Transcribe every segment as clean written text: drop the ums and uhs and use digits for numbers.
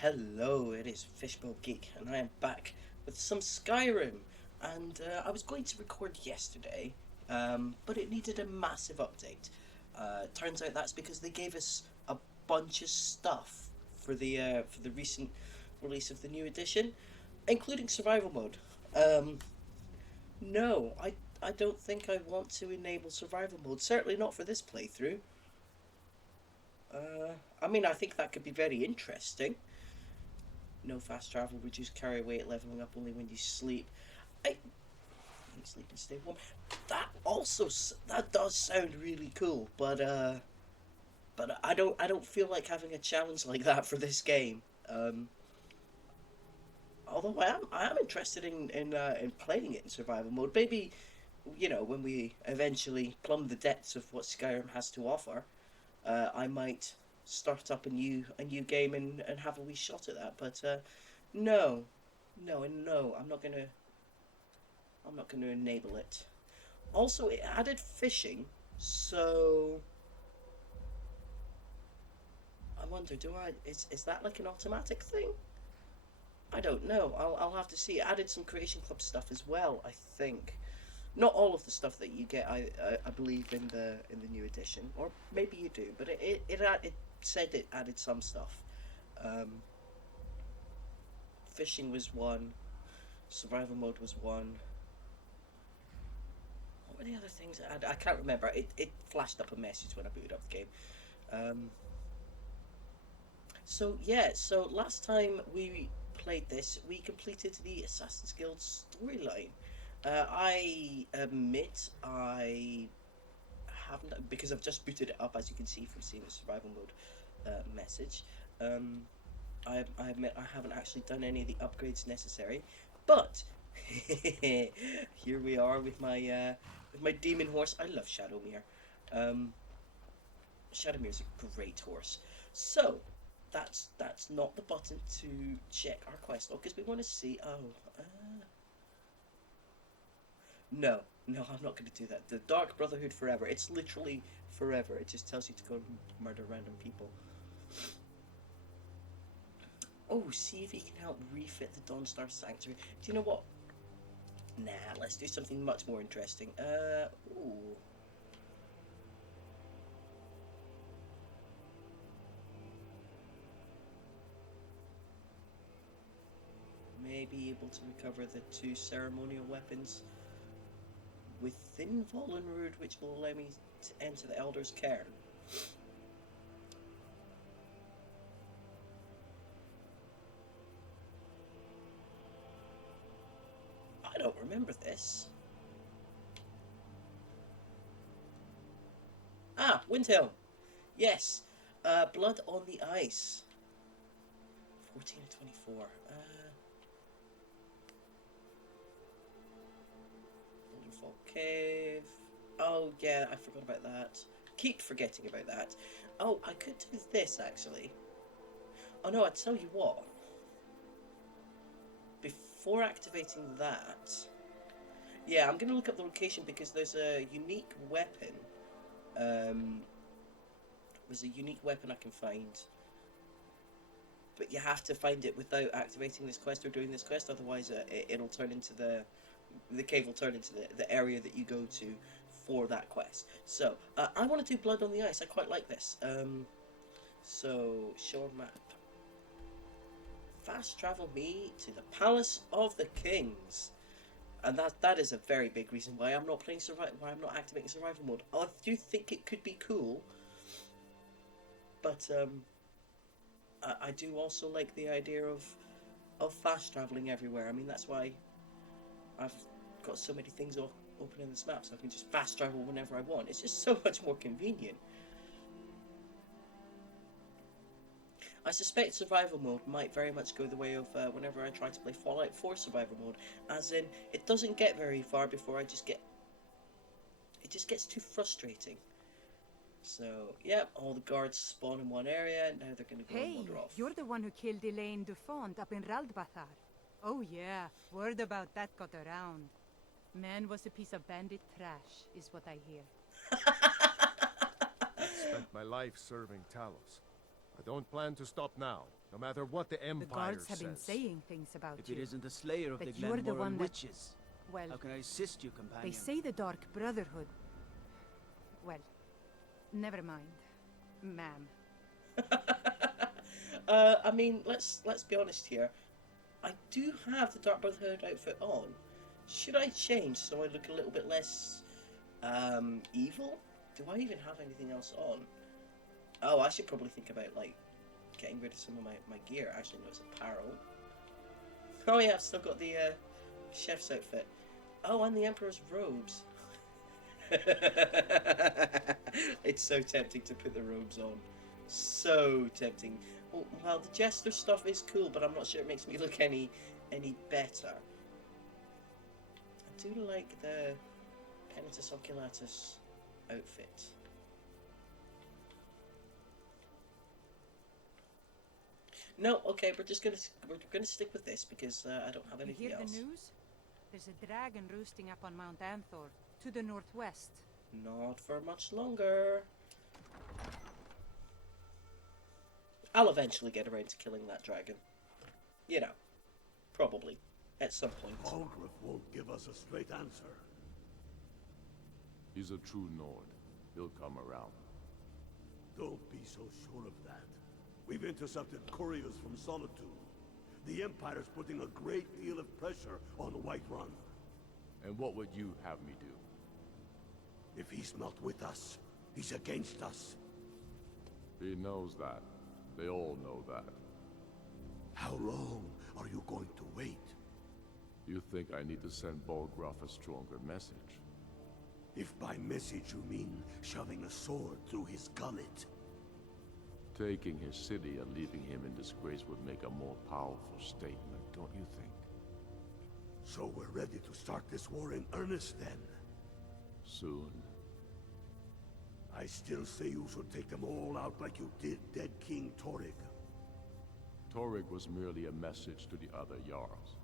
Hello, it is Fishbowl Geek, and I am back with some Skyrim. And I was going to record yesterday, but it needed a massive update. Turns out that's because they gave us a bunch of stuff for the recent release of the new edition, including survival mode. Um, no, I don't think I want to enable survival mode. Certainly not for this playthrough. I mean, I think that could be very interesting. No fast travel, reduce carry weight, leveling up only when you sleep. I sleep and stay warm. That does sound really cool, but I don't feel like having a challenge like that for this game. Although I am interested in playing it in survival mode. Maybe when we eventually plumb the depths of what Skyrim has to offer, I might start up a new game and have a wee shot at that. But no, no, I'm not gonna enable it. Also, it added fishing, so I wonder, do I is that like an automatic thing? I don't know. I'll have to see. It added some Creation Club stuff as well, I think. Not all of the stuff that you get, I believe in the new edition, or maybe you do, but it said it added some stuff. Um, Fishing was one, survival mode was one. What were the other things it added? I can't remember. It flashed up a message when I booted up the game. Um, so yeah, so last time we played this, we completed the Assassin's Guild storyline. I admit I haven't, because I've just booted it up, as you can see from seeing the survival mode message. Um, I admit I haven't actually done any of the upgrades necessary, but here we are with my demon horse. I love Shadowmere. Um, Shadowmere's a great horse. So that's not the button to check our quest log because we want to see. No, no, I'm not going to do that. The Dark Brotherhood forever. It's literally forever. It just tells you to go and murder random people. Oh, see if he can help refit the Dawnstar Sanctuary. Do you know what? Nah, let's do something much more interesting. Ooh. May be able to recover the two ceremonial weapons within Volenrude, which will allow me to enter the Elder's Cairn. I don't remember this. Ah, Windhelm. Yes. Blood on the Ice. 14 to 24. Waterfall Cave. Oh, yeah, I forgot about that. Keep forgetting about that. Oh, I could do this, actually. Oh, no, I tell you what. Before activating that... Yeah, I'm going to look up the location because there's a unique weapon. Um, there's a unique weapon I can find. But you have to find it without activating this quest or doing this quest, otherwise it'll turn into the cave will turn into the area that you go to for that quest. So, I want to do Blood on the Ice. I quite like this. So, show map. Fast travel me to the Palace of the Kings. And that is a very big reason why I'm not playing why I'm not activating survival mode. I do think it could be cool, but I do also like the idea of fast traveling everywhere. I mean, that's why I've got so many things open in this map, so I can just fast travel whenever I want. It's just so much more convenient. I suspect survival mode might very much go the way of whenever I try to play Fallout 4 survival mode, as in it doesn't get very far before it just gets too frustrating. So, yeah, all the guards spawn in one area, now they're going to go and Hey, wander off. you're the one who killed Elaine Dufont up in Raldbathar. Oh yeah, word about that got around. Man was a piece of bandit trash, is what I hear. I've spent my life serving Talos. I don't plan to stop now. No matter what the The Empire guards have been says. saying things about If you. it isn't the slayer of That the you're the one Glenmoran that- witches, Well, how can I assist you, companion? they say the Dark Brotherhood. Well, never mind, ma'am. I mean, let's be honest here. I do have the Dark Brotherhood outfit on. Should I change so I look a little bit less evil? Do I even have anything else on? Oh, I should probably think about like getting rid of some of my gear. Actually, no, it's apparel. Oh yeah, I've still got the chef's outfit. Oh, and the Emperor's robes. It's so tempting to put the robes on. So tempting. Well, the jester stuff is cool, but I'm not sure it makes me look any better. I do like the Penitus Oculatus outfit. No, okay, we're gonna stick with this because I don't have You anything hear else. the news? There's a dragon roosting up on Mount Anthor, to the northwest. Not for much longer. I'll eventually get around to killing that dragon. You know, probably at some point. Walkthrough won't give us a straight answer. He's a true Nord. He'll come around. Don't be so sure of that. We've intercepted couriers from Solitude. The Empire's putting a great deal of pressure on Whiterun. And what would you have me do? If he's not with us, he's against us. He knows that. They all know that. How long are you going to wait? You think I need to send Walkthrough a stronger message? If by message you mean shoving a sword through his gullet. Taking his city and leaving him in disgrace would make a more powerful statement, don't you think? So we're ready to start this war in earnest then? Soon. I still say you should take them all out like you did dead King Torrig. Torrig was merely a message to the other Jarls.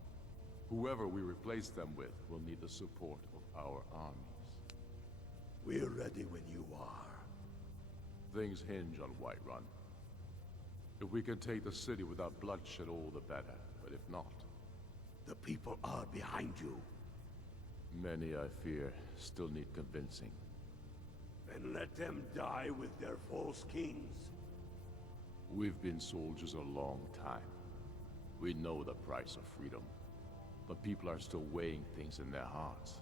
Whoever we replace them with will need the support of our armies. We're ready when you are. Things hinge on Whiterun. If we can take the city without bloodshed, all the better. But if not... The people are behind you. Many, I fear, still need convincing. Then let them die with their false kings. We've been soldiers a long time. We know the price of freedom. But people are still weighing things in their hearts.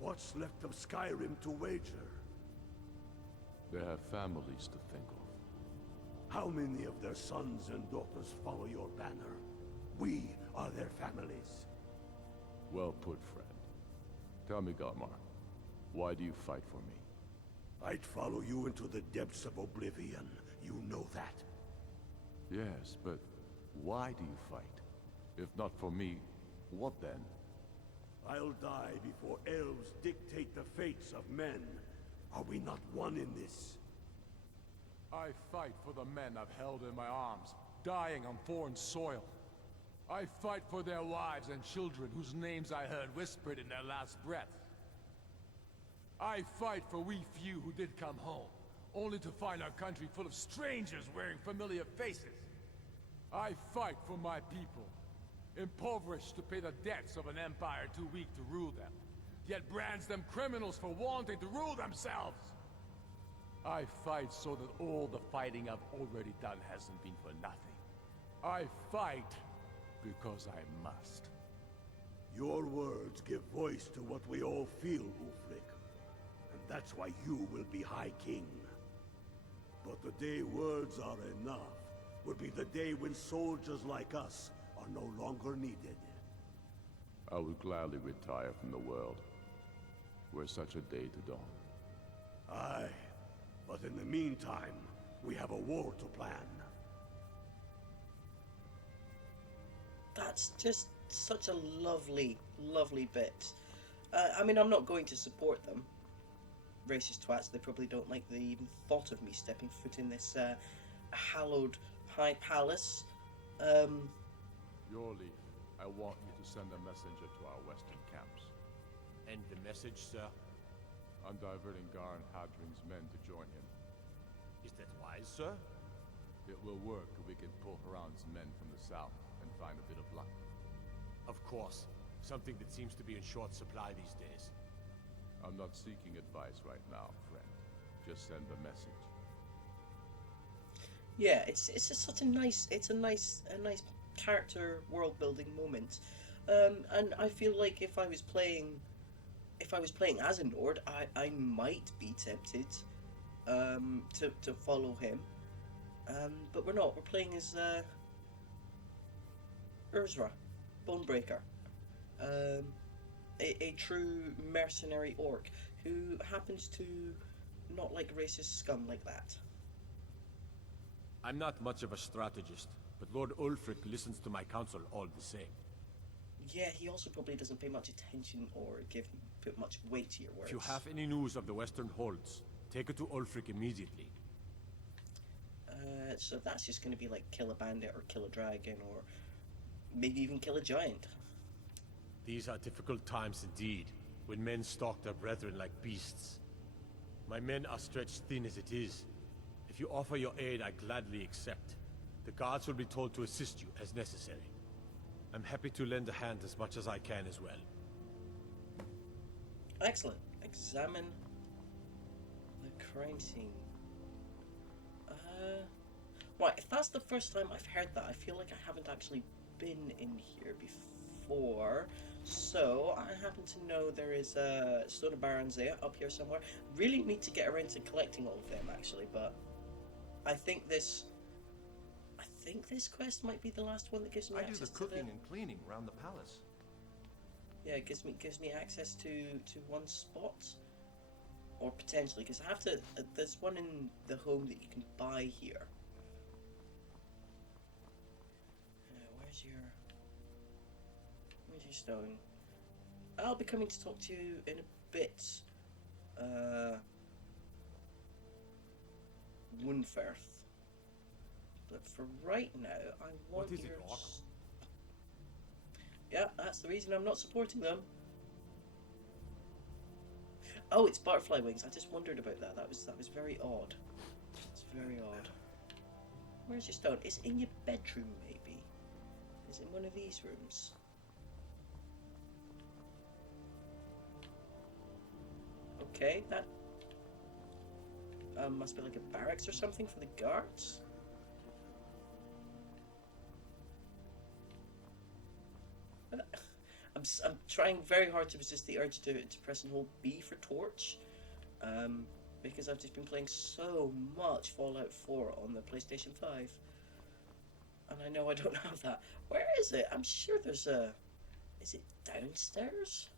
What's left of Skyrim to wager? They have families to think of. How many of their sons and daughters follow your banner? We are their families. Well put, friend. Tell me, Garmar, why do you fight for me? I'd follow you into the depths of oblivion. You know that. Yes, but why do you fight? If not for me, what then? I'll die before elves dictate the fates of men. Are we not one in this? I fight for the men I've held in my arms, dying on foreign soil. I fight for their wives and children whose names I heard whispered in their last breath. I fight for we few who did come home, only to find our country full of strangers wearing familiar faces. I fight for my people, impoverished to pay the debts of an empire too weak to rule them, yet brands them criminals for wanting to rule themselves. I fight so that all the fighting I've already done hasn't been for nothing. I fight because I must. Your words give voice to what we all feel, Ulfric. And that's why you will be High King. But the day words are enough will be the day when soldiers like us are no longer needed. I would gladly retire from the world, were such a day to dawn. Aye, but in the meantime, we have a war to plan. That's just such a lovely, lovely bit. I mean, I'm not going to support them. Racist twats, they probably don't like the even thought of me stepping foot in this hallowed high palace. Your leave. I want you to send a messenger to our western camps. And the message, sir? I'm diverting Garn Hadring's men to join him. Is that wise, sir? It will work if we can pull Haran's men from the south and find a bit of luck. Of course. Something that seems to be in short supply these days. I'm not seeking advice right now, friend. Just send the message. Yeah, it's just such a nice character world building moment, and I feel like if I was playing as a Nord, I might be tempted to follow him, but we're not. We're playing as Urzrza, Bonebreaker, a true mercenary orc who happens to not like racist scum like that. I'm not much of a strategist, but Lord Ulfric listens to my counsel all the same. Yeah, he also probably doesn't pay much attention or put much weight to your words. If you have any news of the Western Holds, take it to Ulfric immediately. So that's just going to be like kill a bandit or kill a dragon or maybe even kill a giant. These are difficult times indeed, when men stalk their brethren like beasts. My men are stretched thin as it is. If you offer your aid, I gladly accept. The guards will be told to assist you as necessary. I'm happy to lend a hand as much as I can as well. Excellent. Examine the crime scene. Right, if that's the first time I've heard that, I feel like I haven't actually been in here before. So, I happen to know there is a Stone of Baranzea up here somewhere. Really need to get around to collecting all of them, actually, but I think this quest might be the last one that gives me I do access the cooking to and cleaning around the palace. Yeah, it gives me access to one spot, or potentially, because I have to. There's one in the home that you can buy here. Where's your stone? I'll be coming to talk to you in a bit. Windhelm. But for right now, I want What is it, your... Orc? Yeah, that's the reason I'm not supporting them. Oh, it's butterfly wings. I just wondered about that. That was very odd. It's very odd. Where's your stone? It's in your bedroom, maybe. Is it in one of these rooms? Okay, that must be like a barracks or something for the guards. I'm trying very hard to resist the urge to press and hold B for torch, because I've just been playing so much Fallout 4 on the PlayStation 5, and I know I don't have that. Where is it? I'm sure there's a... Is it downstairs?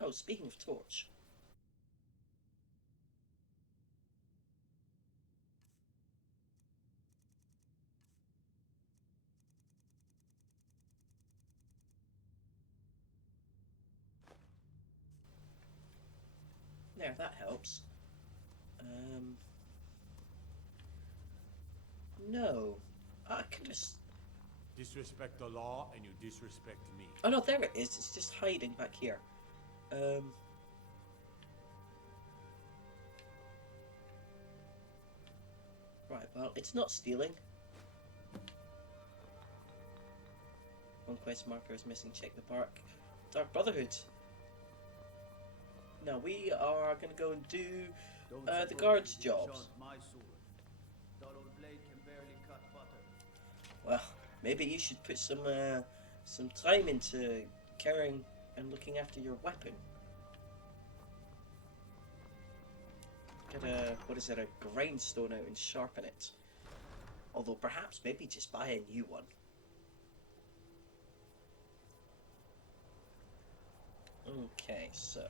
Oh, speaking of torch. There, that helps. No. I can just... Disrespect the law and you disrespect me. Oh no, there it is. It's just hiding back here. Right, well, it's not stealing. One quest marker is missing. Check the Dark Brotherhood. Now we are going to go and do the guards' jobs. My sword. Dull blade can barely cut butter. Well, maybe you should put some time into carrying and looking after your weapon. Get a grindstone out and sharpen it. Although perhaps maybe just buy a new one. Okay, so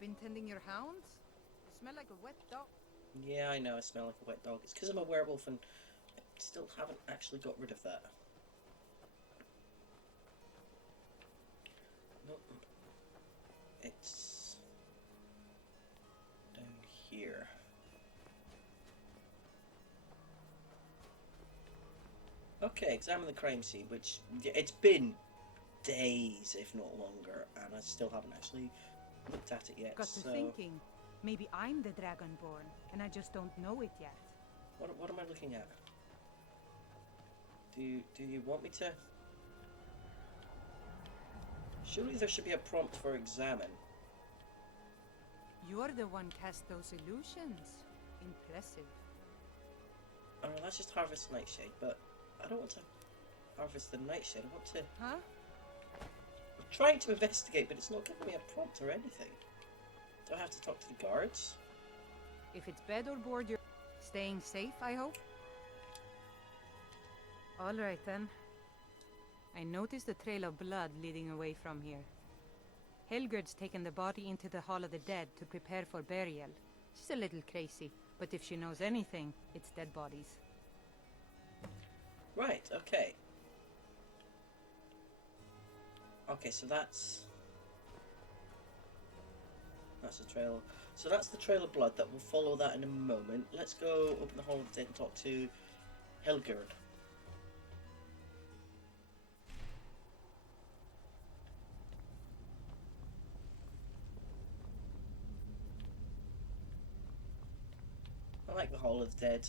Been tending your hounds? You smell like a wet dog. yeah, I know I smell like a wet dog. It's because I'm a werewolf and I still haven't actually got rid of that. Nope. It's down here. Okay, examine the crime scene, which it's been days, if not longer, and I still haven't actually looked at it yet. Got to So, thinking, maybe I'm the Dragonborn, and I just don't know it yet. what am I looking at? Do you want me to? Surely there should be a prompt for examine. You're the one cast those illusions. Impressive. Oh, let's just harvest nightshade, but I don't want to harvest the nightshade. I want to. Huh? I'm trying to investigate, but it's not giving me a prompt or anything. Do I have to talk to the guards? If it's bed or board, you're staying safe, I hope? All right, then. I noticed a trail of blood leading away from here. Helgerd's taken the body into the Hall of the Dead to prepare for burial. She's a little crazy, but if she knows anything, it's dead bodies. Right, okay. Okay, so that's a trail. So that's the trail of blood. That will follow that in a moment. Let's go open the Hall of the Dead and talk to Helgerd. I like the Hall of the Dead.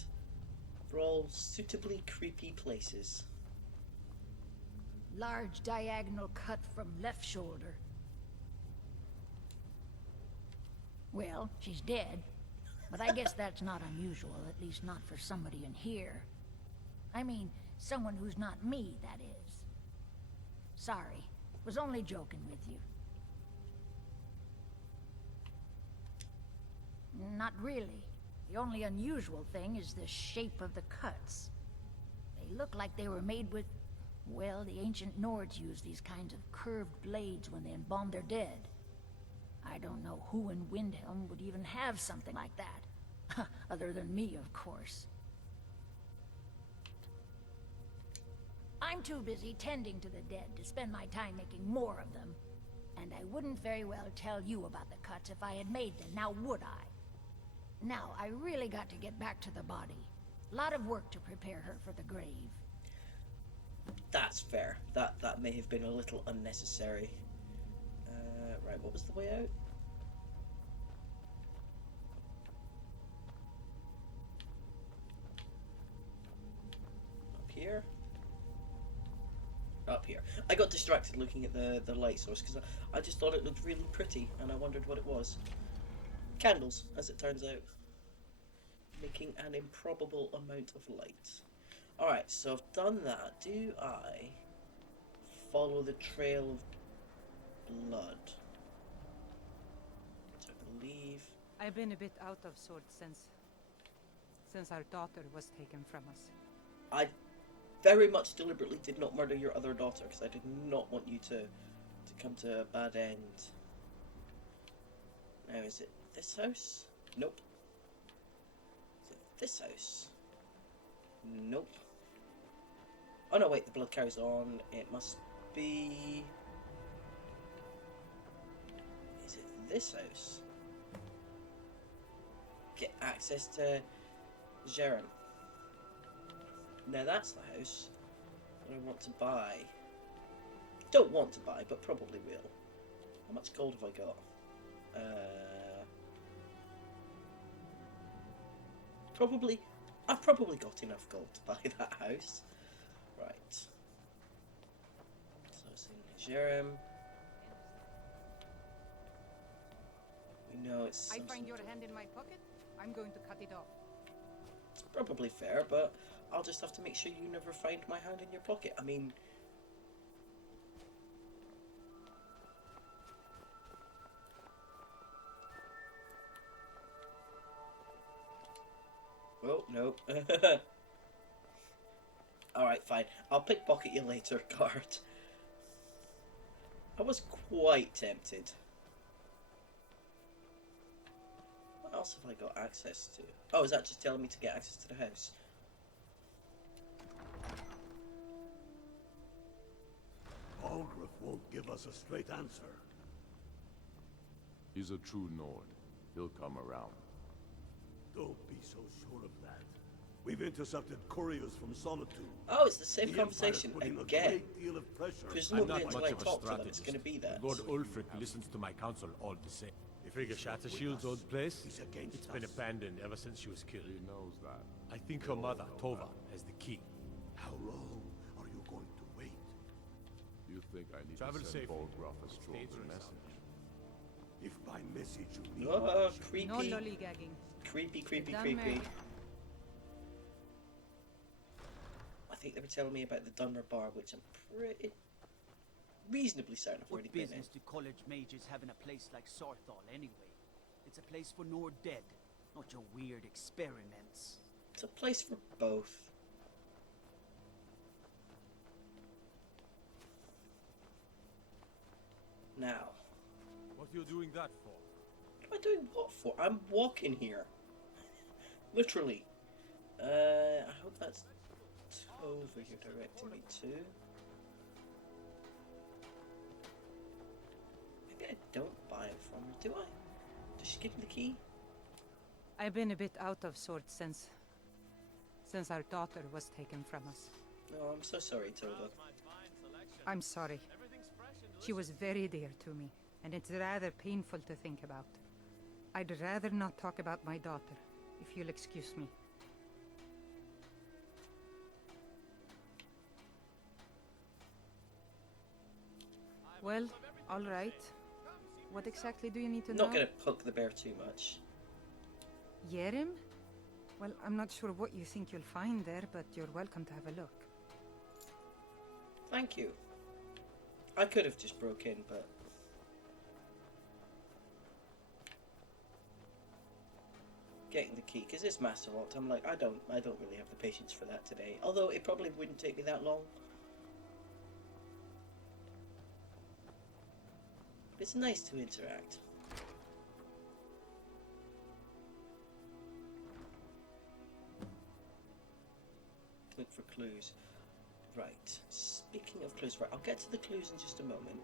They're all suitably creepy places. Large diagonal cut from left shoulder. Well, she's dead, but I guess that's not unusual, at least not for somebody in here. I mean, someone who's not me, that is. Sorry, was only joking with you. Not really. The only unusual thing is the shape of the cuts. They look like they were made with, well, the ancient Nords used these kinds of curved blades when they embalmed their dead. I don't know who in Windhelm would even have something like that. Other than me, of course. I'm too busy tending to the dead to spend my time making more of them. And I wouldn't very well tell you about the cuts if I had made them, now would I? Now, I really got to get back to the body. A lot of work to prepare her for the grave. That's fair. That may have been a little unnecessary. Right, what was the way out? Up here? Up here. I got distracted looking at the light source because I just thought it looked really pretty and I wondered what it was. Candles, as it turns out. Making an improbable amount of light. Alright, so I've done that. Do I follow the trail of blood? So I believe... I've been a bit out of sorts since our daughter was taken from us. I very much deliberately did not murder your other daughter because I did not want you to come to a bad end. Now, is it this house? Nope. Is it this house? Nope. Oh no, wait, the blood carries on. It must be... Is it this house? Get access to Skyrim. Now that's the house that I want to buy. Don't want to buy, but probably will. How much gold have I got? I've probably got enough gold to buy that house. Right. So it's in Skyrim. We know it's... I find your hand in my pocket, I'm going to cut it off. It's probably fair, but I'll just have to make sure you never find my hand in your pocket. I mean... Oh, no. Alright, fine. I'll pickpocket you later, guard. I was quite tempted. What else have I got access to? Oh, is that just telling me to get access to the house? Walkthrough won't give us a straight answer. He's a true Nord. He'll come around. Don't be so sure of that. We've intercepted couriers from Solitude. Oh, it's the same The Empire conversation is putting a again. great deal of pressure. I'm Presumably not until much I of a talk to them, it's strategist. going to be that. Lord Ulfric listens to my counsel all the same. Frigga Shattershield's old place? He's against It's been us. abandoned ever since she was killed. He knows that. I think her mother, Tova, has the key. How long are you going to wait? You think I need Travel to send safely. Volgruff a States stronger result. message? If by message you mean... Oh, creepy. No lollygagging. Creepy, creepy, Done, creepy. Mary. I think they were telling me about the Dunmer Bar, which I'm pretty reasonably certain I've What already been in. business do college mages have in a place like Sarthal anyway? It's a place for Nord dead, not your weird experiments. It's a place for both. Now, What are you doing that for? what am I doing what for? I'm walking here. Literally. I hope that's Tova you're directing me to. Maybe I don't buy it from her, do I? Does she give me the key? I've been a bit out of sorts since our daughter was taken from us. Oh, I'm so sorry, Tova. I'm sorry. She was very dear to me, and it's rather painful to think about. I'd rather not talk about my daughter, if you'll excuse me. Well, all right. What exactly do you need to know? Not gonna poke the bear too much. Yerim? Well, I'm not sure what you think you'll find there, but you're welcome to have a look. Thank you. I could have just broke in, but getting the key, because it's master locked. I'm like, I don't really have the patience for that today. Although it probably wouldn't take me that long. It's nice to interact. Look for clues. Right. Speaking of clues, right, I'll get to the clues in just a moment.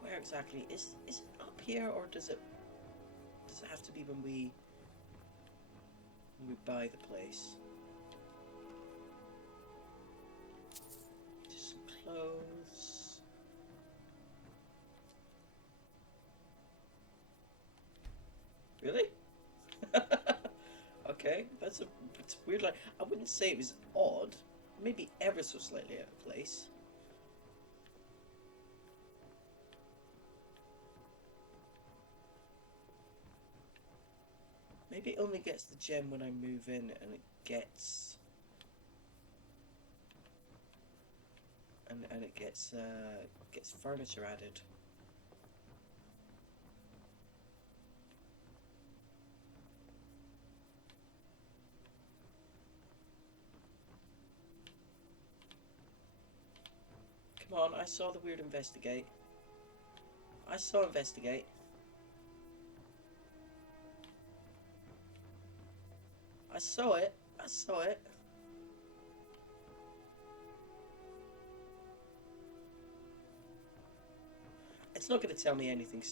Where exactly is it up here, or does it have to be when we buy the place? Just some clothes. Really? Okay, it's weird. Like, I wouldn't say it was odd. Maybe ever so slightly out of place. Maybe it only gets the gem when I move in, and it gets and it gets furniture added. Come on, I saw the weird investigate. I saw investigate. I saw it. I saw it. It's not going to tell me anything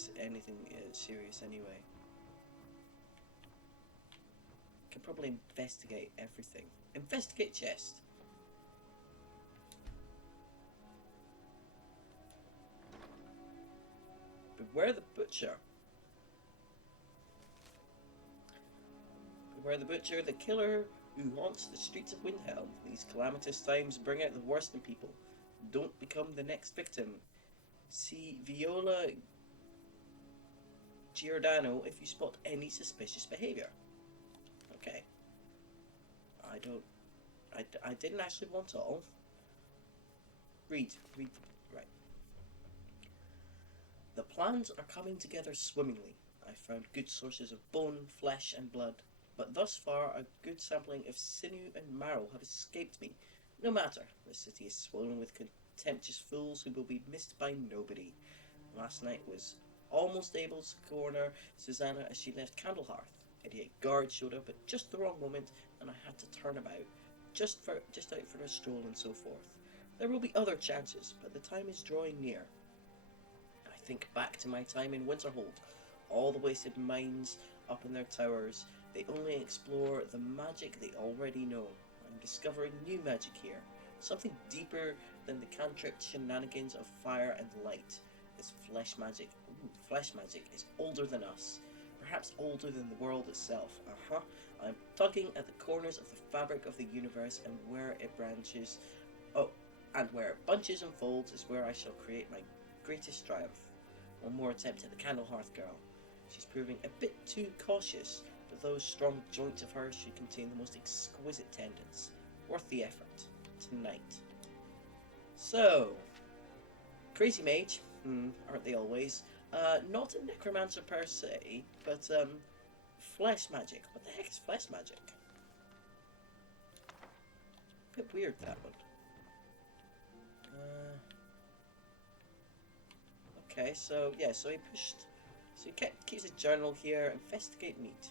serious anyway. Can probably investigate everything. Investigate chest. Beware the butcher. Beware the butcher, the killer who haunts the streets of Windhelm. These calamitous times bring out the worst in people. Don't become the next victim. See Viola Giordano if you spot any suspicious behavior. Okay. I didn't actually want all. Read. Right. The plans are coming together swimmingly. I found good sources of bone, flesh, and blood, but thus far a good sampling of sinew and marrow have escaped me. No matter, the city is swollen with contemptuous fools who will be missed by nobody. Last night was almost able to corner Susanna as she left Candlehearth. Idiot guard showed up at just the wrong moment, and I had to turn about, just out for a stroll and so forth. There will be other chances, but the time is drawing near. I think back to my time in Winterhold, all the wasted minds up in their towers, They only explore the magic they already know. I'm discovering new magic here. Something deeper than the cantrip shenanigans of fire and light. This flesh magic is older than us. Perhaps older than the world itself. I'm tugging at the corners of the fabric of the universe, and where it branches... Oh, and where it bunches and folds is where I shall create my greatest triumph. One more attempt at the Candlehearth girl. She's proving a bit too cautious, but those strong joints of hers should contain the most exquisite tendons. Worth the effort. Tonight. So, crazy mage, aren't they always? Not a necromancer per se, but flesh magic. What the heck is flesh magic? Bit weird, that one. Okay, so yeah, so he keeps a journal here. Investigate meat.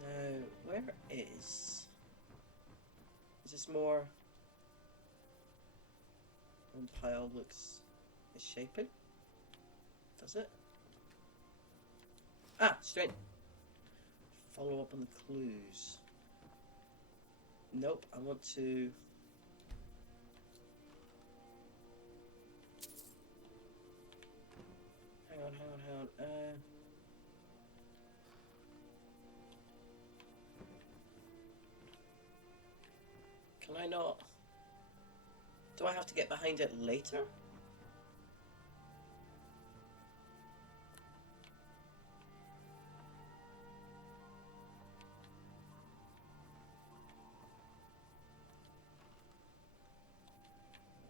Now, where is this more? One pile looks misshapen. Does it? Ah, straight. Follow up on the clues. Nope, I want to... Hang on. Can I not... Do I have to get behind it later?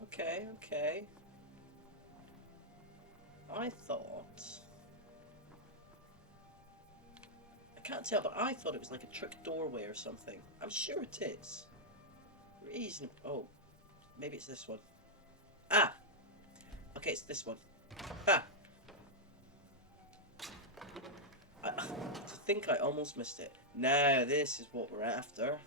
Okay. I thought... I can't tell, but I thought it was like a trick doorway or something. I'm sure it is. Reason... Oh. Maybe it's this one. Ah! Okay, it's this one. Ha! I think I almost missed it. Now, this is what we're after.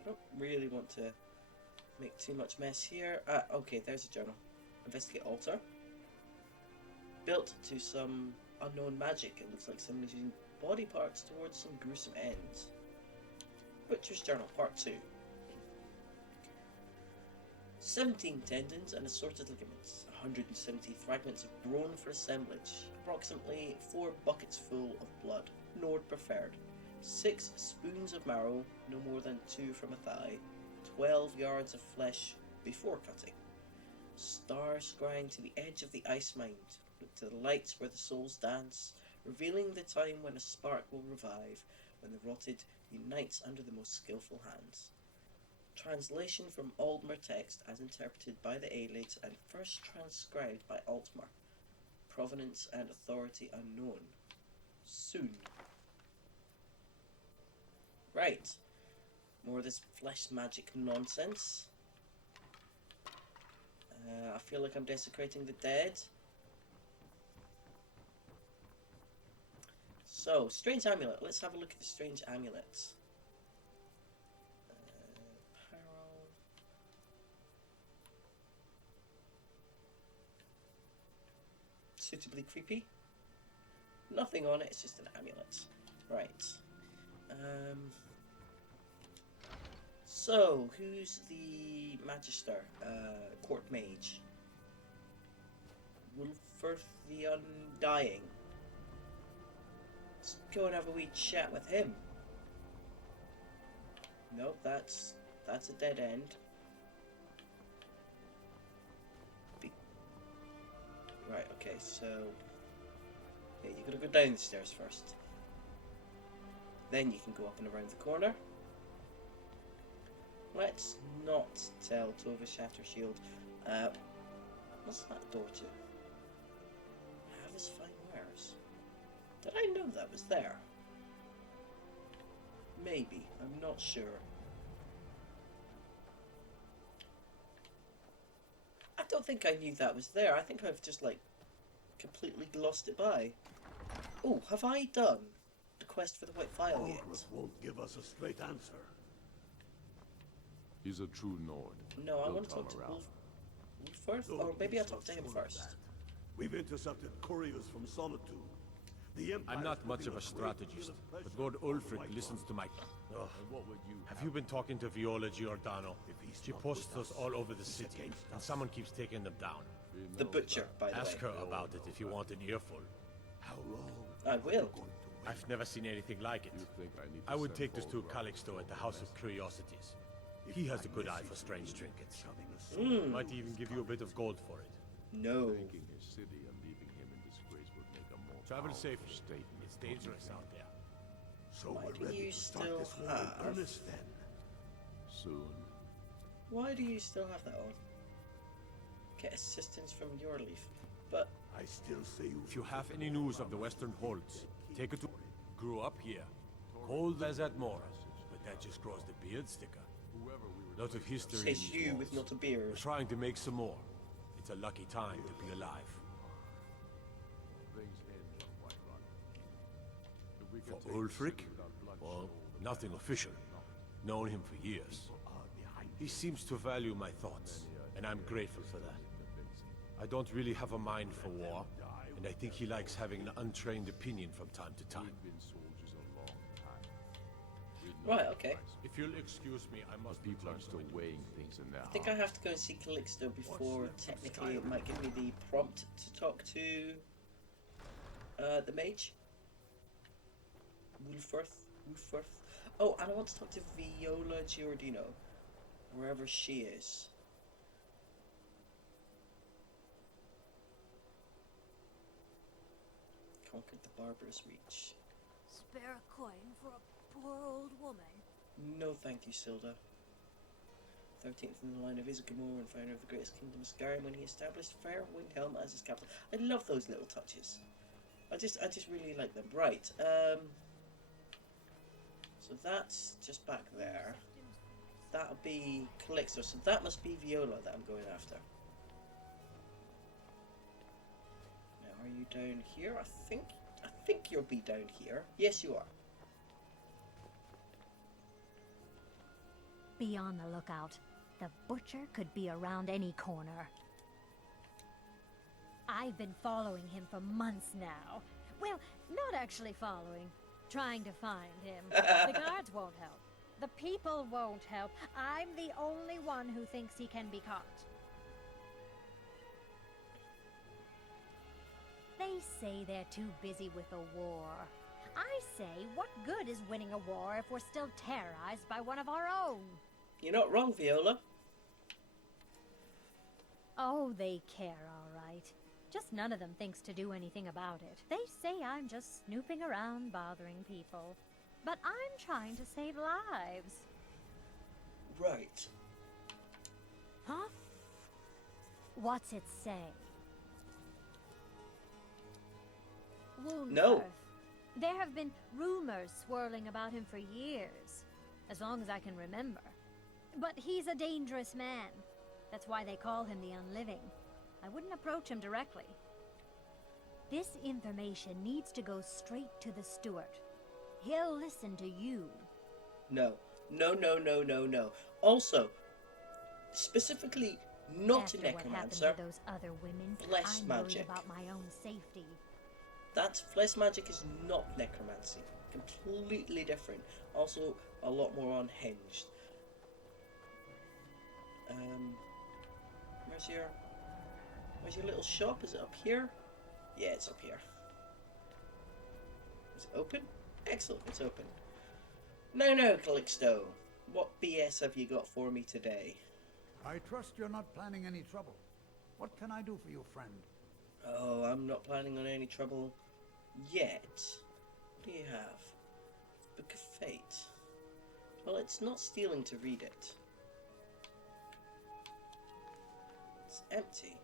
I don't really want to make too much mess here. Okay, there's a journal. Investigate altar. Built to some unknown magic. It looks like somebody's using body parts towards some gruesome ends. Butcher's Journal, Part 2. 17 tendons and assorted ligaments. 170 fragments of bone for assemblage. Approximately 4 buckets full of blood. Nord preferred. 6 spoons of marrow, no more than 2 from a thigh. 12 yards of flesh before cutting. Star scrying to the edge of the ice mind. Look to the lights where the souls dance, revealing the time when a spark will revive, when the rotted unites under the most skillful hands. Translation from Aldmer text as interpreted by the Aelids and first transcribed by Altmar. Provenance and authority unknown. Soon. Right. More of this flesh magic nonsense. I feel like I'm desecrating the dead. So, strange amulet. Let's have a look at the strange amulets. Apparel. Suitably creepy. Nothing on it, it's just an amulet. Right. So, who's the Magister? Court Mage. Wolfirth the Undying. Let's go and have a wee chat with him. Nope, that's a dead end. Right, okay, so... Yeah, you gotta go down the stairs first. Then you can go up and around the corner. Let's not tell Tova Shattershield. What's that door to? Have his fine wares. Did I know that was there? Maybe. I'm not sure. I don't think I knew that was there. I think I've just, like, completely glossed it by. Oh, have I done the quest for the White Phial yet? Walkthrougb won't give us a straight answer. He's a true Nord. No, I He'll want to talk come to around. Wolf. Or maybe I'll talk to him first. We've intercepted couriers from Solitude. The Empire I'm not is much putting of a great deal strategist, of pressure but Lord on Ulfric White listens Walk. to my... Ugh. And what would you Have you been talking to Viola Giordano? If he's She not posts with us us, all over the he's city, against and us. someone keeps taking them down. The butcher, by the Ask way. her about it if you want an earful. How long? I will. I've never seen anything like it. You think I need to I would send take this to Walkthrough? Calixto at the House of Curiosities. He has a good eye for strange trinkets. Mm. Might even give you a bit of gold for it. No. Taking his city and leaving him in disgrace would make a more Travel powerful safely. statement. It's dangerous out there. So Why we're do ready you to start still this war have- in earnest then. Soon. Why do you still have that on? Get assistance from your leaf. But I still say you. If you have any news of the Western Holds, take it to... Grew up here. Cold as at more. But that just grows the beard sticker. Whoever we were Lot of history in says these you walls. with not a We're beard. trying to make some more. It's a lucky time to be alive. things hinge on Whiterun. If we For could take the Ulfric? city without bloodshed, Well, then nothing official. Known him for years. He seems to value my thoughts, and I'm grateful for that. I don't really have a mind for war, and I think he likes having an untrained opinion from time to time. we've been soldiers a long time. We know Right, the okay. price. If you'll excuse me, I must People return are to still my duties. weighing things in their I think I hearts. have to go and see Calixto before technically it might give me the prompt to talk to the mage. Wolfworth. Oh, and I want to talk to Viola Giordino, wherever she is. Conquered the barbarous reach. Spare a coin for a poor old woman. No, thank you, Silda. 13th in the line of Isgamor and founder of the greatest kingdom of Skyrim when he established Fair Windhelm as his capital. I love those little touches. I just really like them. Right, so that's just back there. That'll be Calixto, so that must be Viola that I'm going after. Now, are you down here? I think you'll be down here. Yes, you are. Be on the lookout. The butcher could be around any corner. I've been following him for months now. Well, not actually following. Trying to find him. The guards won't help. The people won't help. I'm the only one who thinks he can be caught. They say they're too busy with a war. I say, what good is winning a war if we're still terrorized by one of our own? You're not wrong, Viola. Oh, they care, all right. Just none of them thinks to do anything about it. They say I'm just snooping around bothering people. But I'm trying to save lives. Right. Huh? What's it say? No. Woundworth. There have been rumors swirling about him for years. As long as I can remember. But he's a dangerous man. That's why they call him the Unliving. I wouldn't approach him directly. This information needs to go straight to the steward. He'll listen to you. No. Also, specifically, not After a what happened necromancer. to those other women, Flesh I'm magic. worried about my own safety. That flesh magic is not necromancy. Completely different. Also, a lot more unhinged. Where's your little shop? Is it up here? Yeah, it's up here. Is it open? Excellent, it's open. No, Calixto. What BS have you got for me today? I trust you're not planning any trouble. What can I do for you, friend? Oh, I'm not planning on any trouble yet. What do you have? Book of Fate. Well, it's not stealing to read it. It's empty.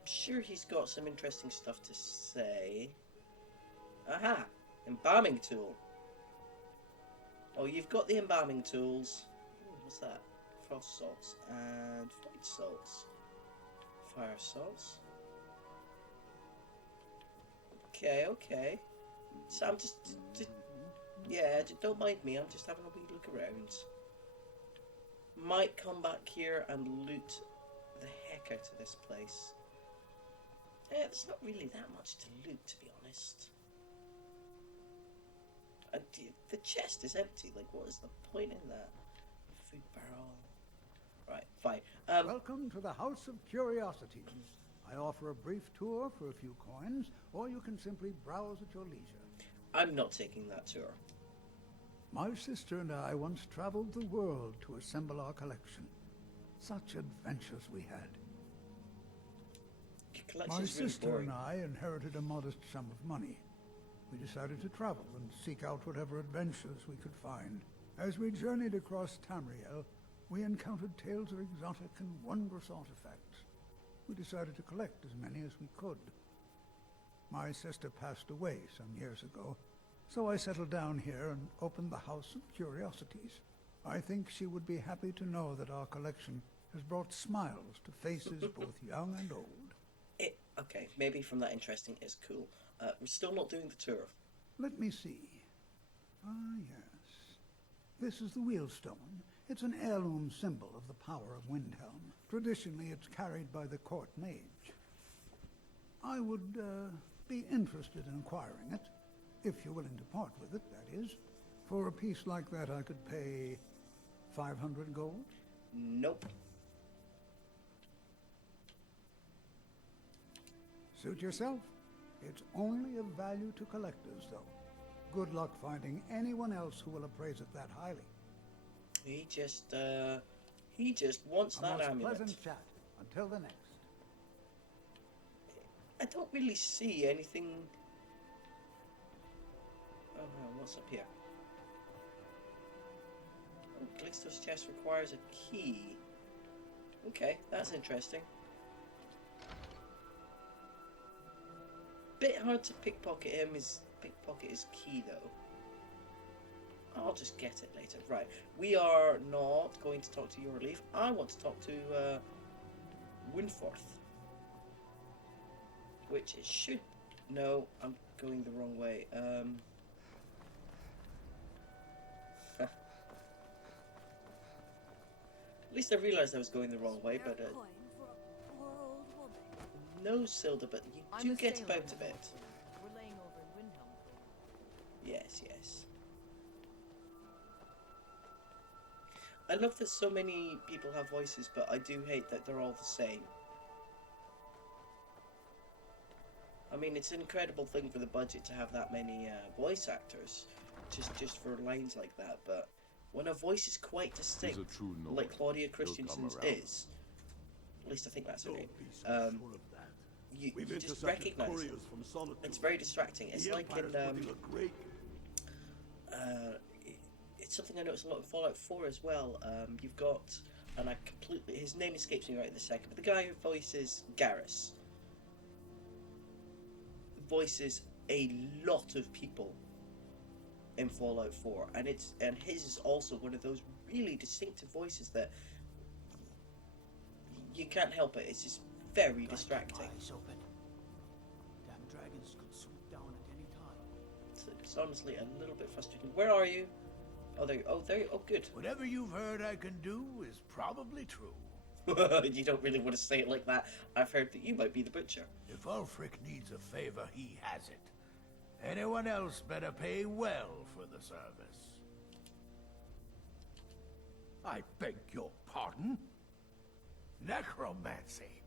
I'm sure he's got some interesting stuff to say. Aha! Embalming tool. Oh, you've got the embalming tools. Ooh, what's that? Frost salts and white salts. Fire salts. Okay. So I'm just don't mind me. I'm just having a wee look around. might come back here and loot the heck out of this place. There's not really that much to loot, to be honest. And the chest is empty. Like, what is the point in that? Food barrel. Right, fine. Welcome to the House of Curiosities. I offer a brief tour for a few coins, or you can simply browse at your leisure. I'm not taking that tour. My sister and I once traveled the world to assemble our collection. Such adventures we had. Your My collection's really sister boring. and I inherited a modest sum of money. We decided to travel and seek out whatever adventures we could find. As we journeyed across Tamriel, we encountered tales of exotic and wondrous artifacts. We decided to collect as many as we could. My sister passed away some years ago, so I settled down here and opened the House of Curiosities. I think she would be happy to know that our collection has brought smiles to faces both young and old. Okay, maybe from that interesting is cool. We're still not doing the tour. Let me see. Ah, yes. This is the Wheelstone. It's an heirloom symbol of the power of Windhelm. Traditionally, it's carried by the court mage. I would be interested in acquiring it, if you're willing to part with it, that is. For a piece like that, I could pay 500 gold. Nope. Suit yourself. It's only of value to collectors, though. Good luck finding anyone else who will appraise it that highly. He just wants A that most amulet. pleasant chat. Until the next. I don't really see anything. Oh no, what's up here? Oh, Callisto's chest requires a key. Okay, that's interesting. Bit hard to pickpocket him. Pickpocket his key though. I'll just get it later. Right, we are not going to talk to Yorleaf. I want to talk to Windforth. Which it should... No, I'm going the wrong way. At least I realised I was going the wrong way, but... No, Silda, but you do get about a bit. We're laying over in Windhelm. Yes, yes. I love that so many people have voices, but I do hate that they're all the same. I mean, it's an incredible thing for the budget to have that many voice actors, just for lines like that. But when a voice is quite distinct, like Claudia Christensen's is, at least I think that's her name. You just recognise it. It's very distracting. It's like in it's something I noticed a lot in Fallout 4 as well. You've got, and I completely, his name escapes me right in the second, but the guy who voices Garrus voices a lot of people in Fallout 4, and his is also one of those really distinctive voices that you can't help it. It's just very distracting. Eyes open. Damn dragons could swoop down at any time. It's honestly a little bit frustrating. Where are you? Oh, there. Oh, there. Oh, good. Whatever you've heard I can do is probably true. You don't really want to say it like that. I've heard that you might be the butcher. If Ulfric needs a favor, he has it. Anyone else better pay well for the service. I beg your pardon? Necromancy.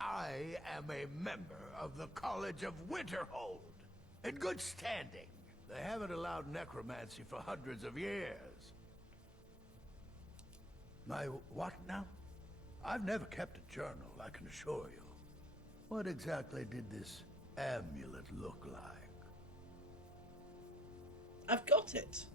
I am a member of the College of Winterhold, in good standing. They haven't allowed necromancy for hundreds of years. My what now? I've never kept a journal, I can assure you. What exactly did this amulet look like? I've got it.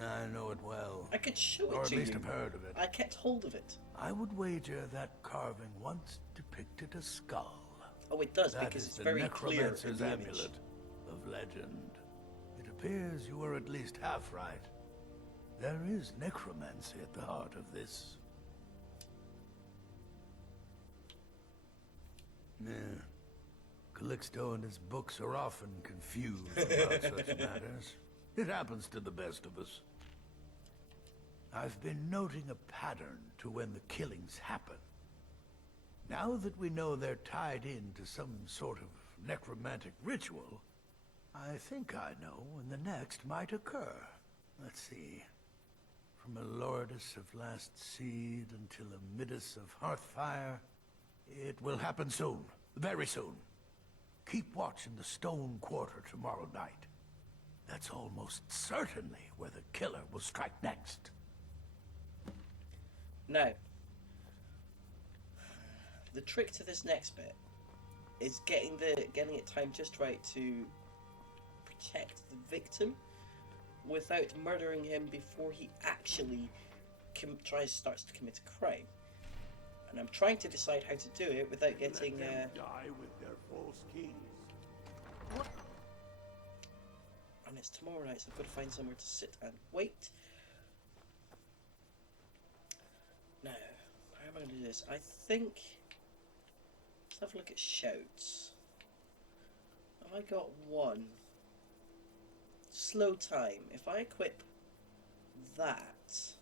I know it well. I could show it to you. Or at least have heard of it. I kept hold of it. I would wager that carving once depicted a skull. Oh, it does, That because is it's the very clear in necromancer's the amulet image. of legend. It appears you were at least half right. There is necromancy at the heart of this. Yeah. Calixto and his books are often confused about such matters. It happens to the best of us. I've been noting a pattern to when the killings happen. Now that we know they're tied into some sort of necromantic ritual, I think I know when the next might occur. Let's see. From a Lordus of Last Seed until a Midas of Hearthfire. It will happen soon. Very soon. Keep watch in the Stone Quarter tomorrow night. That's almost certainly where the killer will strike next. Now, the trick to this next bit is getting it timed just right to protect the victim without murdering him before he actually starts to commit a crime. And I'm trying to decide how to do it without getting. Let them die with their false kings. And it's tomorrow night, so I've got to find somewhere to sit and wait. Now, how am I going to do this? I think. Let's have a look at shouts. Have I got one? Slow time. If I equip that.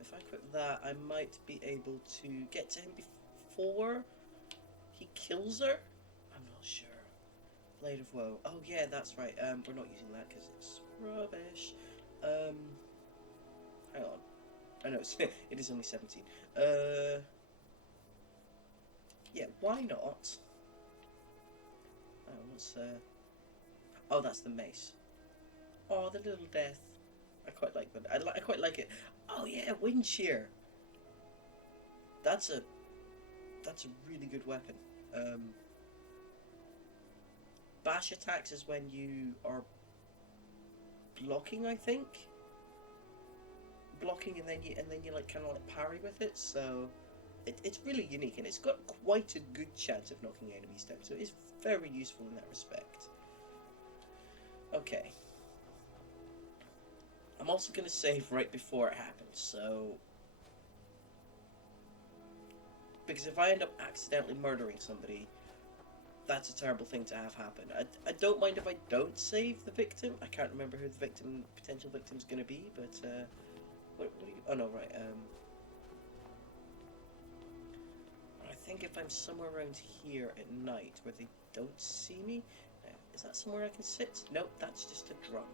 If I equip that, I might be able to get to him before he kills her? I'm not sure. Blade of Woe. Oh yeah, that's right. We're not using that because it's rubbish. Hang on. I know it is only 17. Yeah, why not? Oh, what's oh, that's the mace. Oh, the little death. I quite like that. I quite like it. Oh yeah, wind shear. That's a really good weapon. Bash attacks is when you are blocking, I think. Blocking and then you like kind of like parry with it. So it's really unique and it's got quite a good chance of knocking enemies down. So it's very useful in that respect. Okay. I'm also going to save right before it happens, so... Because if I end up accidentally murdering somebody, that's a terrible thing to have happen. I don't mind if I don't save the victim. I can't remember who the potential victim's going to be, but... what are you... Oh, no, right, I think if I'm somewhere around here at night where they don't see me... Is that somewhere I can sit? Nope, that's just a drum.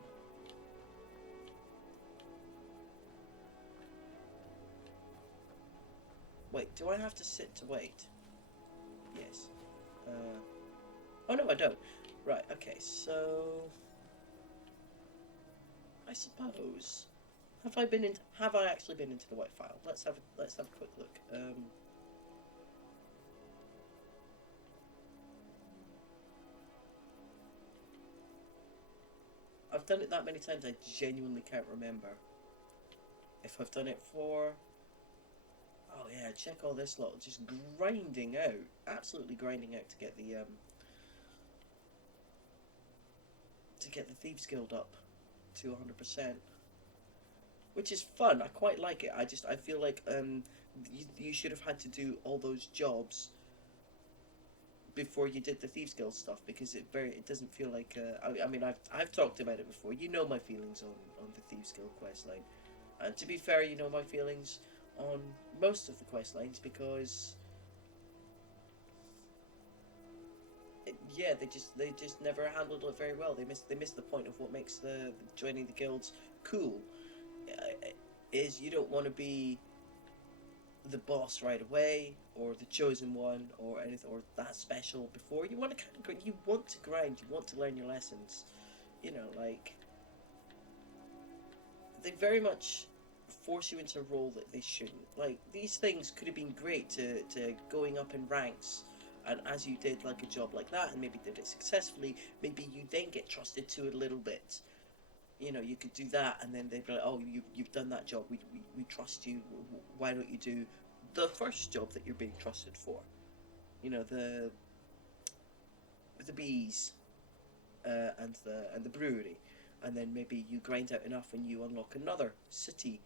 Wait, do I have to sit to wait? Yes. Oh no, I don't. Right. Okay. So, I suppose have I actually been into the white file? Let's have a quick look. I've done it that many times. I genuinely can't remember if I've done it for. Oh yeah, check all this lot, just grinding out, absolutely grinding out to get the Thieves Guild up to 100%, which is fun. I quite like it. I feel like you should have had to do all those jobs before you did the Thieves Guild stuff because it doesn't feel like I mean I've talked about it before. You know my feelings on the Thieves Guild questline, and to be fair, you know my feelings on most of the quest lines because they just never handled it very well. They missed the point of what makes the joining the guilds cool. Is you don't want to be the boss right away or the chosen one or anything or that special before. You want to you want to grind. You want to learn your lessons. You know, like they very much force you into a role that they shouldn't. Like, these things could have been great to going up in ranks, and as you did like a job like that and maybe did it successfully, maybe you then get trusted to it a little bit. You know, you could do that and then they'd be like, oh, you've done that job, we trust you, why don't you do the first job that you're being trusted for? You know, the bees and the brewery, and then maybe you grind out enough and you unlock another city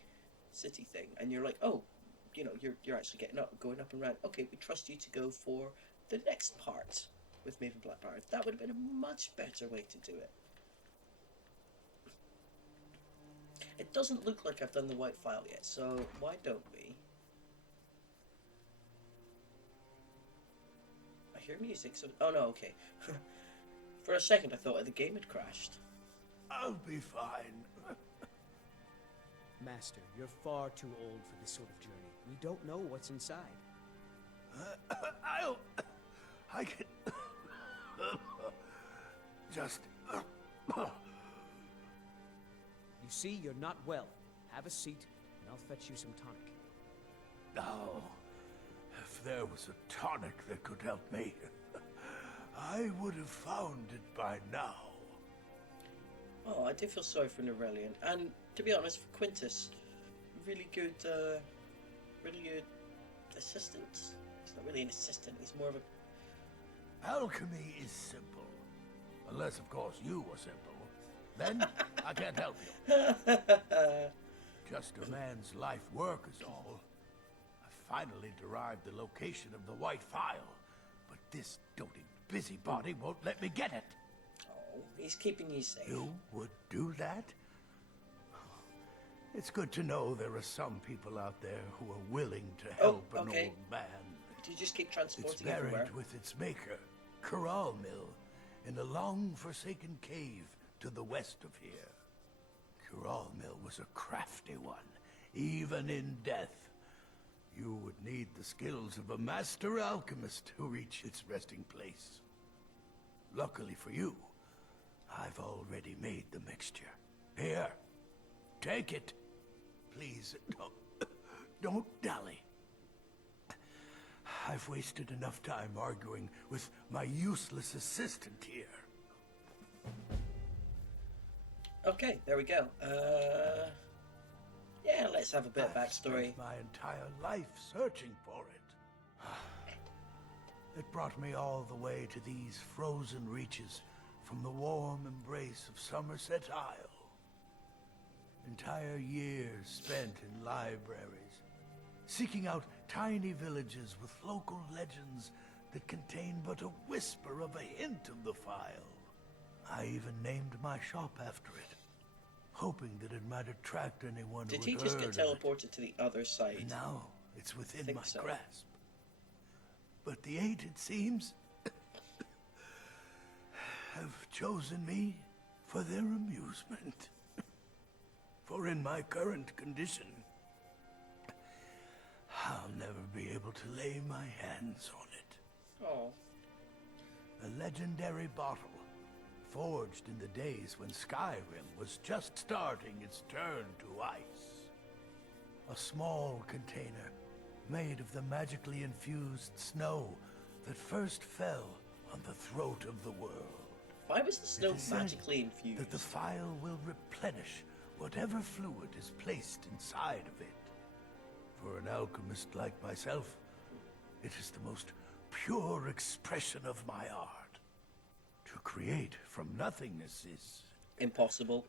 thing, and you're like, oh, you know, you're actually going up and rank. Okay, we trust you to go for the next part with Maven Blackbard. That would have been a much better way to do it. It doesn't look like I've done the white file yet, so why don't we? I hear music, so... Oh no, okay. For a second I thought the game had crashed. I'll be fine. Master, you're far too old for this sort of journey. We don't know what's inside. I can... Just... You see, you're not well. Have a seat, and I'll fetch you some tonic. Oh, if there was a tonic that could help me, I would have found it by now. Oh, I do feel sorry for Norellian, and to be honest, for Quintus, really good assistant. He's not really an assistant, he's more of a... Alchemy is simple. Unless, of course, you are simple. Then, I can't help you. Just a man's life work is all. I finally derived the location of the white file, but this doting busybody won't let me get it. Oh, he's keeping you safe. You would do that? It's good to know there are some people out there who are willing to help an old man. Do you just keep transporting It's buried everywhere? with its maker, Corral Mill, in a long-forsaken cave to the west of here. Corral Mill was a crafty one, even in death. You would need the skills of a master alchemist to reach its resting place. Luckily for you, I've already made the mixture. Here, take it. Please, don't dally. I've wasted enough time arguing with my useless assistant here. Okay, there we go. Yeah, let's have a bit of I've backstory. spent my entire life searching for it. It brought me all the way to these frozen reaches from the warm embrace of Somerset Isle. Entire years spent in libraries, seeking out tiny villages with local legends that contain but a whisper of a hint of the file. I even named my shop after it, hoping that it might attract anyone Did who he had just get heard of it. teleported to the other side? And now it's within think my so. grasp. But the eight, it seems, have chosen me for their amusement. For in my current condition, I'll never be able to lay my hands on it. Oh. A legendary bottle, forged in the days when Skyrim was just starting its turn to ice. A small container made of the magically infused snow that first fell on the throat of the world. Why was the snow It is said magically infused? that the file will replenish whatever fluid is placed inside of it. For an alchemist like myself, it is the most pure expression of my art. To create from nothingness is Impossible.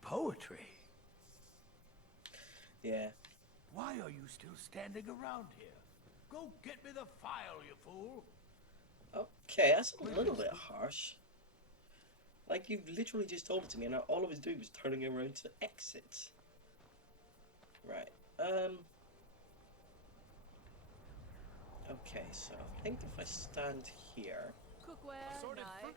poetry. Yeah. Why are you still standing around here? Go get me the file, you fool! Okay, that's a little bit harsh. Like, you've literally just told it to me, and all I was doing was turning around to exit. Right. Okay, so I think if I stand here... Cookware, knife.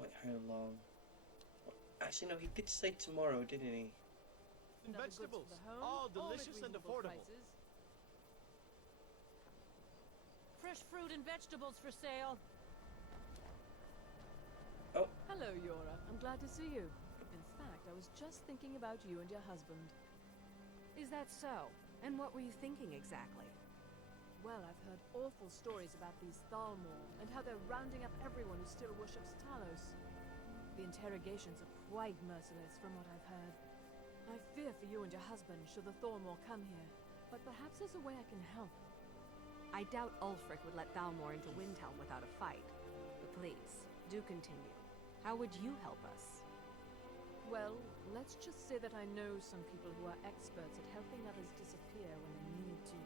Wait, how long? Actually, no, he did say tomorrow, didn't he? And vegetables, all delicious and affordable. Fresh fruit and vegetables for sale. Oh. Hello, Yora. I'm glad to see you. In fact, I was just thinking about you and your husband. Is that so? And what were you thinking exactly? Well, I've heard awful stories about these Thalmor and how they're rounding up everyone who still worships Talos. The interrogations are quite merciless from what I've heard. I fear for you and your husband should the Thalmor come here, but perhaps there's a way I can help. I doubt Ulfric would let Thalmor into Windhelm without a fight. But please, do continue. How would you help us? Well, let's just say that I know some people who are experts at helping others disappear when they need to.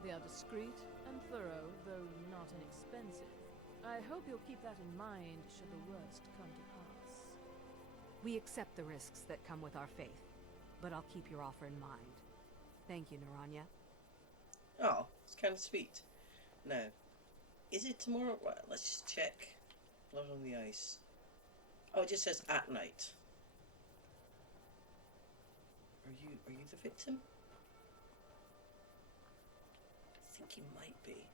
They are discreet and thorough, though not inexpensive. I hope you'll keep that in mind should the worst come to pass. We accept the risks that come with our faith, but I'll keep your offer in mind. Thank you, Naranya. Oh, it's kind of sweet. Now, is it tomorrow? Right, let's just check. Blood on the ice. Oh, it just says at night. Are you the victim? I think you might be.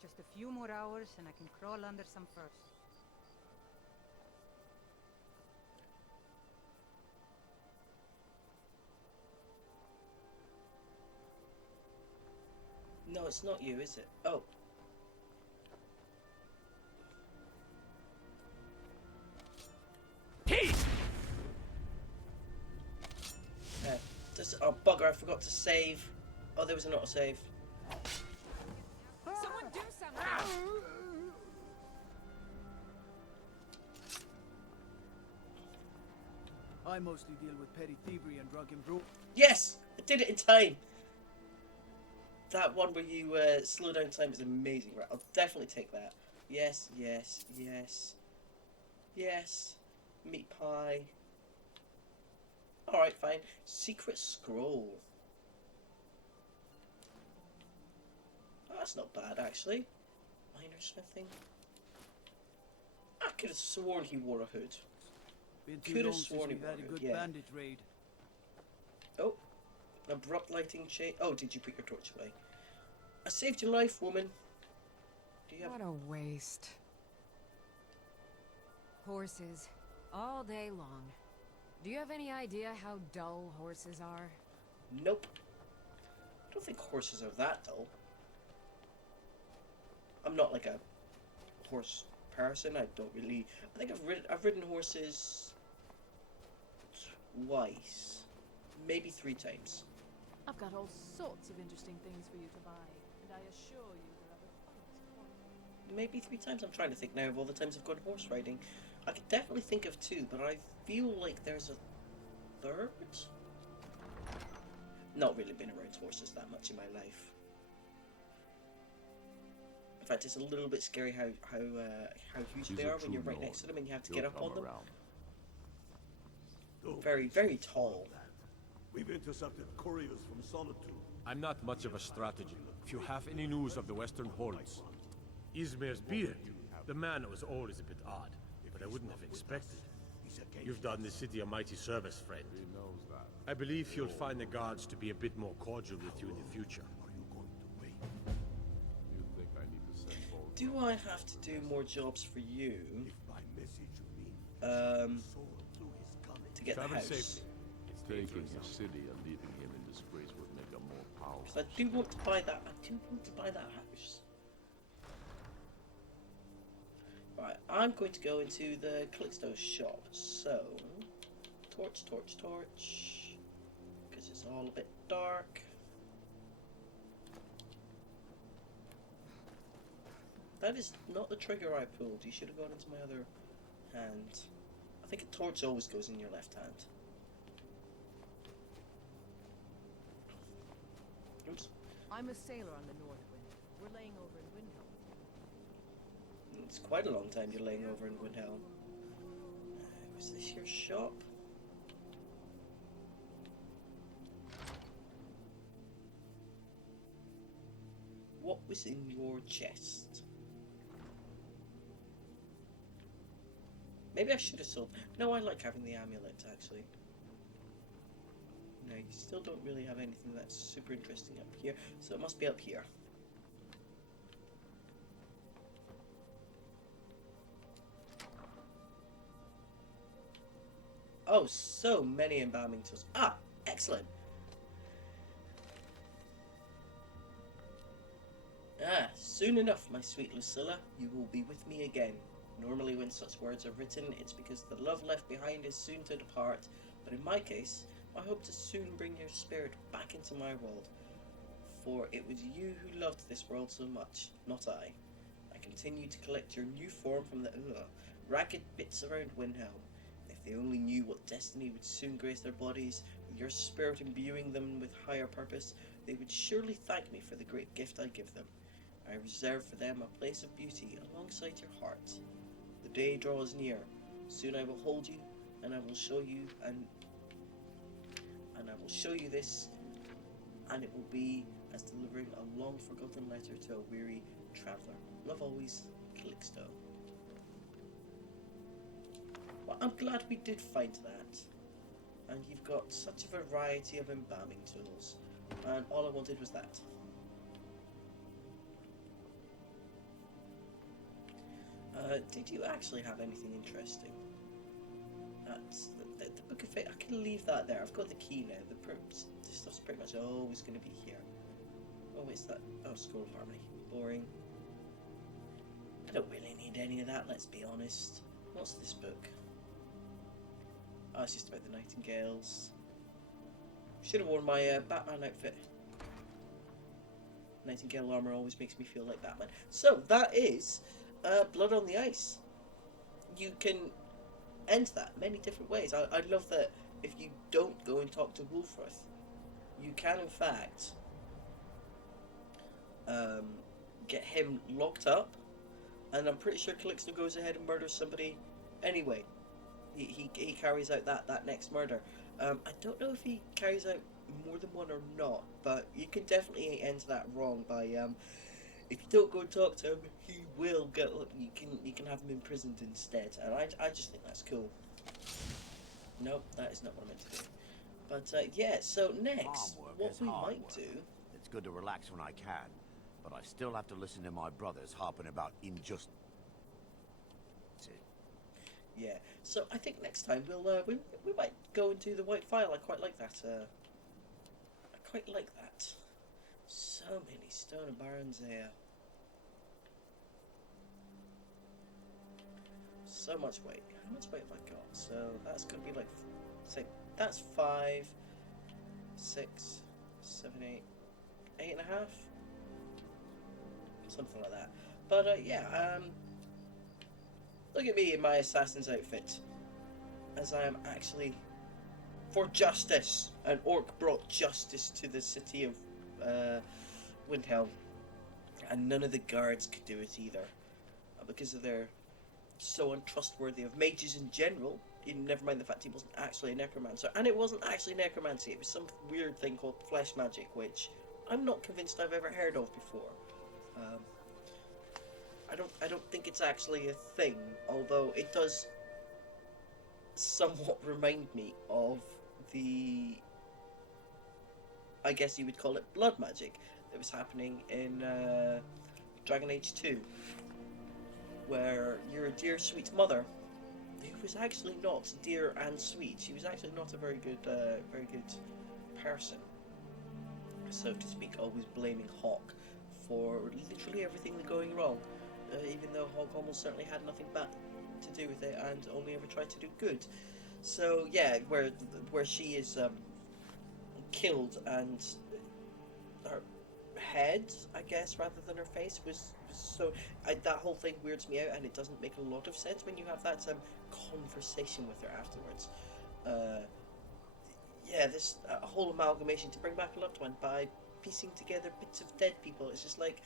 Just a few more hours and I can crawl under some furs. No, it's not you, is it? Oh. Oh, bugger, I forgot to save. Oh, there was an autosave. Someone do something! I mostly deal with petty thievery and drunken brew. Yes! I did it in time! That one where you slow down time is amazing. Right, I'll definitely take that. Yes, yes, yes. Yes. Meat pie. Alright, fine. Secret scroll. Oh, that's not bad, actually. Minor smithing. I could have sworn he wore a hood. Could have sworn he wore a hood, a good yeah. bandit raid. Oh. Abrupt lighting change. Oh, did you put your torch away? I saved your life, woman. Do you have... What a waste. Horses. All day long. Do you have any idea how dull horses are? Nope. I don't think horses are that dull. I'm not like a horse person. I don't really... I think I've ridden horses twice. Maybe 3 times. I've got all sorts of interesting things for you to buy, and I assure you they're of the finest quality. Maybe 3 times. I'm trying to think now of all the times I've gone horse riding. I could definitely think of 2, but I feel like there's a 3rd? Not really been around horses that much in my life. In fact, it's a little bit scary how huge they are when you're right next to them and you have to get up on them. Very, very tall. We've intercepted couriers from Solitude. I'm not much of a strategist. If you have any news of the Western Hordes, Izmir's beard, the man was always a bit odd, but I wouldn't have expected. You've done the city a mighty service, friend. I believe you'll find the guards to be a bit more cordial with you in the future. Do I have to do more jobs for you? To get the house? Safely. Taking his city and leaving him in disgrace would make a more powerful. Because I do want to buy that. I do want to buy that house. Right, I'm going to go into the Calixto shop. So, torch, torch, torch. Because it's all a bit dark. That is not the trigger I pulled. You should have gone into my other hand. I think a torch always goes in your left hand. Oops. I'm a sailor on the North Wind. We're laying over in Windhelm. It's quite a long time you're laying over in Windhelm. Was this your shop? What was in your chest? Maybe I should have sold... No, I like having the amulet, actually. No, you still don't really have anything that's super interesting up here, so it must be up here. Oh, so many embalming tools. Ah, excellent. Ah, soon enough, my sweet Lucilla, you will be with me again. Normally when such words are written, it's because the love left behind is soon to depart, but in my case, I hope to soon bring your spirit back into my world, for it was you who loved this world so much, not I. I continue to collect your new form from the ragged bits around Windhelm. If they only knew what destiny would soon grace their bodies, with your spirit imbuing them with higher purpose, they would surely thank me for the great gift I give them. I reserve for them a place of beauty alongside your heart. The day draws near. Soon I will hold you, and I will show you, and I will show you this, and it will be as delivering a long-forgotten letter to a weary traveller. Love always, Calixto. Well, I'm glad we did find that. And you've got such a variety of embalming tools. And all I wanted was that. Did you actually have anything interesting? That's the Book of Fate. I can leave that there. I've got the key now. This stuff's pretty much always going to be here. Oh, what's that? Oh, Scroll of Harmony. Boring. I don't really need any of that, let's be honest. What's this book? Oh, it's just about the Nightingales. Should have worn my Batman outfit. Nightingale armor always makes me feel like Batman. So, that is Blood on the Ice. You can end that many different ways. I love that if you don't go and talk to Wulfrith, you can in fact get him locked up, and I'm pretty sure Calixto goes ahead and murders somebody anyway. He carries out that next murder. I don't know if he carries out more than one or not, but you can definitely end that wrong by if you don't go and talk to him, he will get. You can have him imprisoned instead, and I just think that's cool. Nope, that is not what I meant to do. But yeah, so next, what we might do. It's good to relax when I can, but I still have to listen to my brothers harping about injustice. Yeah, so I think next time we might go and do the White File. I quite like that. I quite like that. So many stone barons here. So much weight. How much weight have I got? So that's gonna be like, say, that's 5, 6, 7, 8, 8.5, something like that. But yeah, look at me in my assassin's outfit, as I am actually for justice. An orc brought justice to the city of Windhelm, and none of the guards could do it either, because of their so untrustworthy of mages in general. Even never mind the fact he wasn't actually a necromancer, and it wasn't actually necromancy. It was some weird thing called flesh magic, which I'm not convinced I've ever heard of before. I don't think it's actually a thing, although it does somewhat remind me of the, I guess you would call it blood magic that was happening in Dragon Age 2, where your dear sweet mother, who was actually not dear and sweet, she was actually not a very good person, so to speak, always blaming Hawk for literally everything going wrong, even though Hawk almost certainly had nothing bad to do with it and only ever tried to do good. So yeah, where she is killed, and her head, I guess, rather than her face, was so. That whole thing weirds me out, and it doesn't make a lot of sense when you have that conversation with her afterwards. Yeah, this whole amalgamation to bring back a loved one by piecing together bits of dead people. It's just like,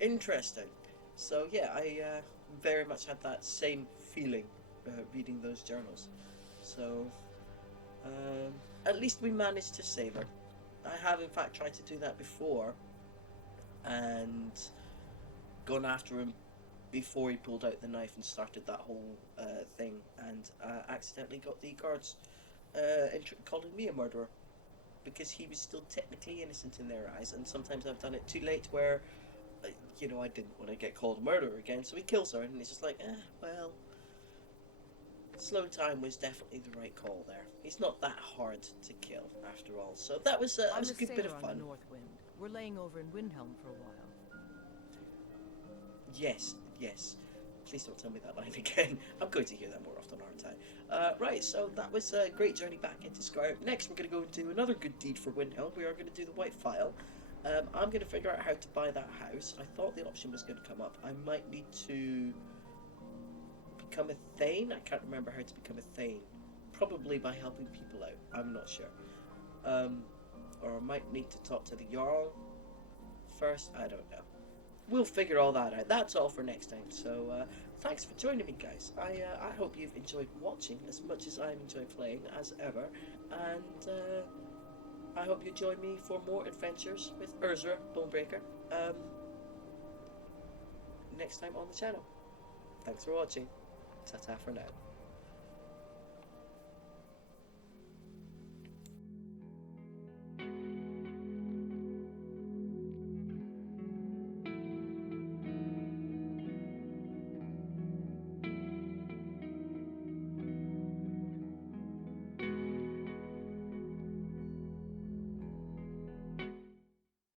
interesting. So yeah, I very much had that same feeling reading those journals. So at least we managed to save her. I have in fact tried to do that before and gone after him before he pulled out the knife and started that whole thing, and accidentally got the guards calling me a murderer, because he was still technically innocent in their eyes, and sometimes I've done it too late where I didn't want to get called a murderer again, so he kills her, and it's just like, well, slow time was definitely the right call there. He's not that hard to kill after all. So that was a good bit of fun. On the North Wind. We're laying over in Windhelm for a while. Yes. Please don't tell me that line again. I'm going to hear that more often, aren't I? Right, so that was a great journey back into Skyrim. Next, we're going to go and do another good deed for Windhelm. We are going to do the White File. I'm going to figure out how to buy that house. I thought the option was going to come up. I might need to become a Thane. I can't remember how to become a Thane. Probably by helping people out. I'm not sure. Or I might need to talk to the Jarl first. I don't know. we'll figure all that out. That's all for next time. So thanks for joining me, guys. I hope you've enjoyed watching as much as I'm enjoying playing as ever, and I hope you join me for more adventures with Urzrza Bonebreaker next time on the channel. Thanks for watching. Ta-ta for now.